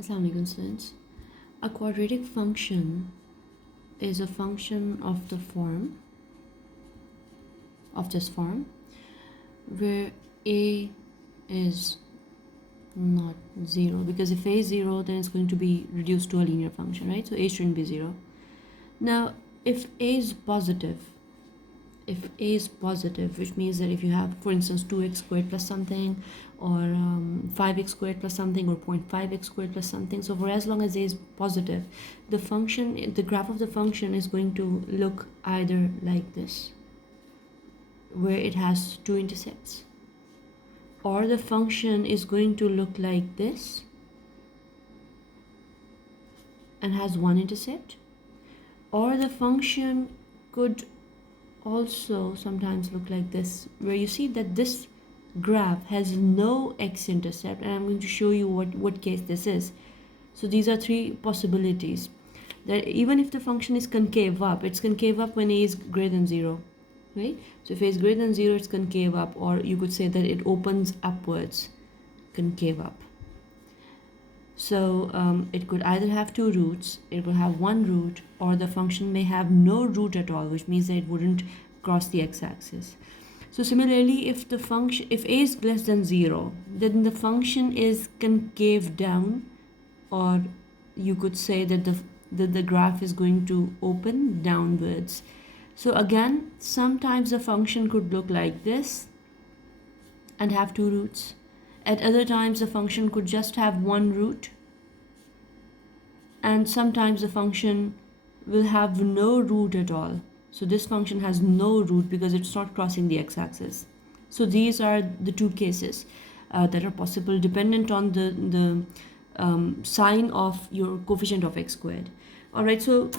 Assalamu alaikum students. A quadratic function is a function of the form of this form where a is not 0, because if a is 0 then it's going to be reduced to a linear function, right? So a shouldn't be 0. Now if a is positive, which means that if you have, for instance, 2x squared plus something, or 5x squared plus something, or 0.5x squared plus something, so for as long as a is positive, the graph of the function is going to look either like this, where it has two intercepts, or the function is going to look like this and has one intercept, or the function could also sometimes look like this, where you see that this graph has no x-intercept, and I'm going to show you what case this is. So these are three possibilities. That even if the function is concave up, it's concave up when a is greater than 0, right? So if a is greater than 0, it's concave up, or you could say that it opens upwards, concave up. So it could either have two roots, it will have one root, or the function may have no root at all, which means that it wouldn't cross the x-axis. So similarly, if a is less than 0, then the function is concave down, or you could say that the graph is going to open downwards. So again, sometimes the function could look like this and have two roots. At other times, the function could just have one root, and sometimes the function will have no root at all. So this function has no root because it's not crossing the x-axis. So these are the two cases that are possible, dependent on the sign of your coefficient of x squared. All right, so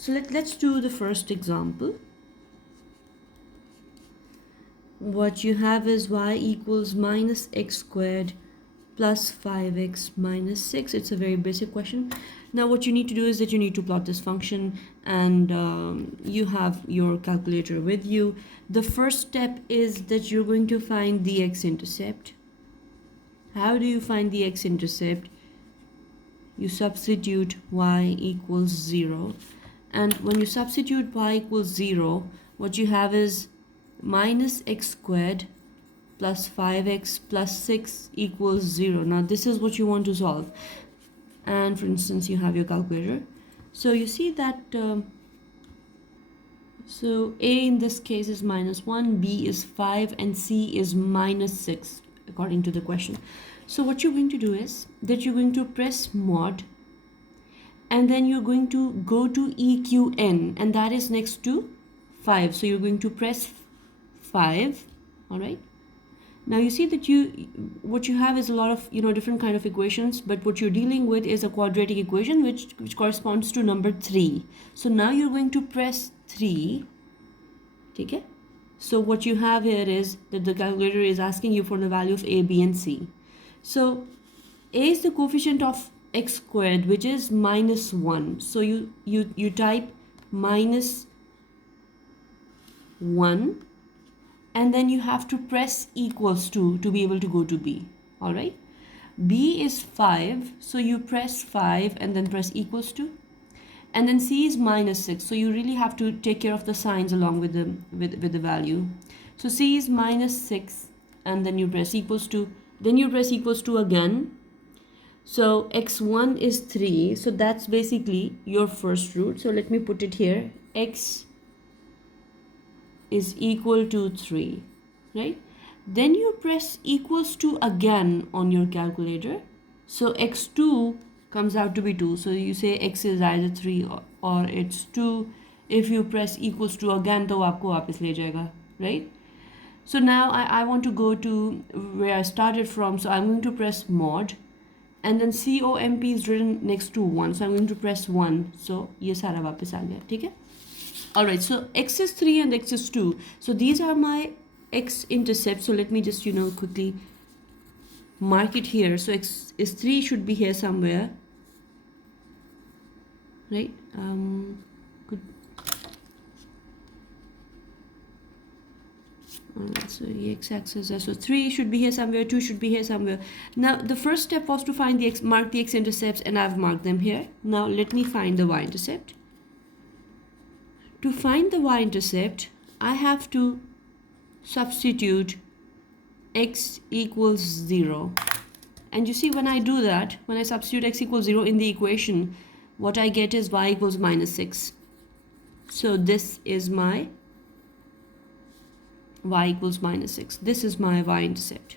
let's do the first example. What you have is y equals minus x squared plus 5x minus 6. It's a very basic question. Now what you need to do is that you need to plot this function, and you have your calculator with you. The first step is that you're going to find the x-intercept. How do you find the x-intercept? You substitute y equals 0, and when you substitute y equals 0, what you have is minus x squared plus 5x plus 6 equals 0. Now this is what you want to solve, and for instance you have your calculator. So you see that so a in this case is minus 1, b is 5, and c is minus 6 according to the question. So what you're going to do is that you're going to press mod, and then you're going to go to EQN, and that is next to 5. So you're going to press 5. All right, now you see that what you have is a lot of different kind of equations, but what you're dealing with is a quadratic equation which corresponds to number 3. So now you're going to press 3. Okay, so what you have here is that the calculator is asking you for the value of a, b, and c. So a is the coefficient of x squared, which is minus 1. So you type minus 1, and then you have to press equals to be able to go to b. All right, b is 5, so you press 5 and then press equals to, and then c is minus 6, so you really have to take care of the signs along with the value. So c is minus 6, and then you press equals to, then you press equals to again. So x1 is 3, so that's basically your first root. So let me put it here, x is equal to 3, right? Then you press equals to again on your calculator. So x2 comes out to be 2. So you say x is either 3 or it's 2. If you press equals to again, तो आपको वापस ले जाएगा, right? So now I want to go to where I started from. So I'm going to press mod, and then COMP is written next to 1. So I'm going to press 1. So ये सारा वापस आ गया, ठीक है? Alright, so x is 3 and x is 2. So these are my x-intercepts. So let me just, quickly mark it here. So x is 3 should be here somewhere. Right? Good. So the x-axis, so 3 should be here somewhere, 2 should be here somewhere. Now the first step was to find the x, mark the x-intercepts, and I've marked them here. Now let me find the y-intercept. To find the y-intercept, I have to substitute x equals 0. And you see, when I do that, when I substitute x equals 0 in the equation, what I get is y equals minus 6. So this is my y equals minus 6. This is my y-intercept.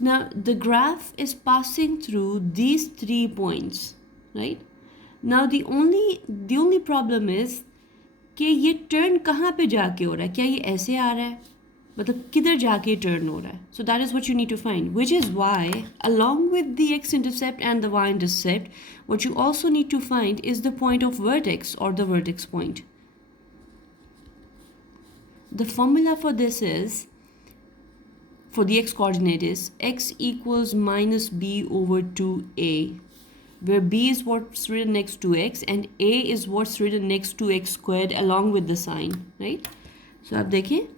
Now the graph is passing through these 3 points, right? Now the only problem is कि ये turn कहाँ पे जाके हो रहा है? क्या ये ऐसे आ रहा है? मतलब किधर जाके टर्न हो रहा है? So that is what you need to find, which is why along with the x-intercept and the y-intercept, what you also need to find is the point of vertex or the vertex point. The formula for this is, for the x coordinate is x equals minus b over 2a, where b is what's written next to x and a is what's written next to x squared along with the sign, right? So आप देखें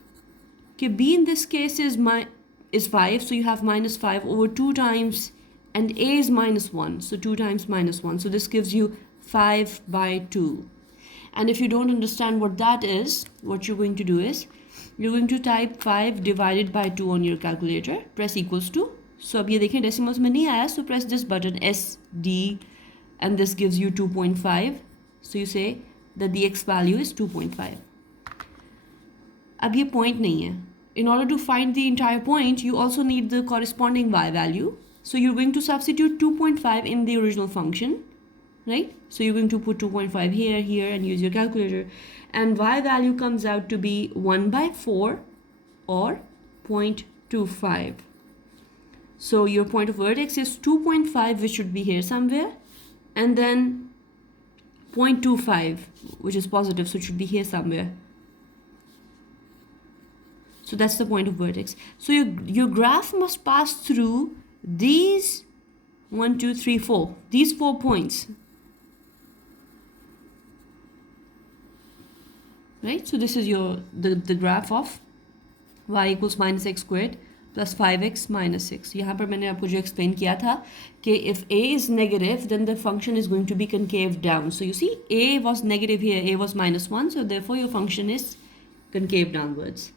कि b in this case is 5, so you have minus 5 over 2 times, and a is minus 1, so 2 times minus 1, so this gives you 5 by 2. And if you don't understand what that is, what you're going to do is you're going to type 5 divided by 2 on your calculator, press equals to. So अब ये देखें decimals में नहीं आया, so press this button SD and this gives you 2.5. So you say that the x value is 2.5. अब ये point नहीं है. In order to find the entire point, you also need the corresponding y value. So you're going to substitute 2.5 in the original function, right? So you're going to put 2.5 here, here, and use your calculator. And y value comes out to be 1 by 4 or 0.25. So your point of vertex is 2.5, which should be here somewhere, and then 0.25, which is positive, so it should be here somewhere. So that's the point of vertex. So your graph must pass through these 1, 2, 3, 4, these 4 points, right? So this is the graph of y equals minus x squared plus 5x minus 6. यहाँ पर मैंने आपको जो explain किया था कि if a is negative, then the function is going to be concave down. So you see, a was negative here, a was minus 1, so therefore your function is concave downwards.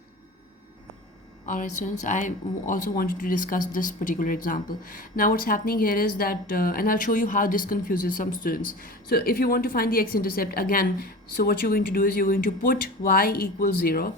Alright students, I also wanted to discuss this particular example. Now what's happening here is that, and I'll show you how this confuses some students. So if you want to find the x-intercept again, so what you're going to do is you're going to put y equals 0.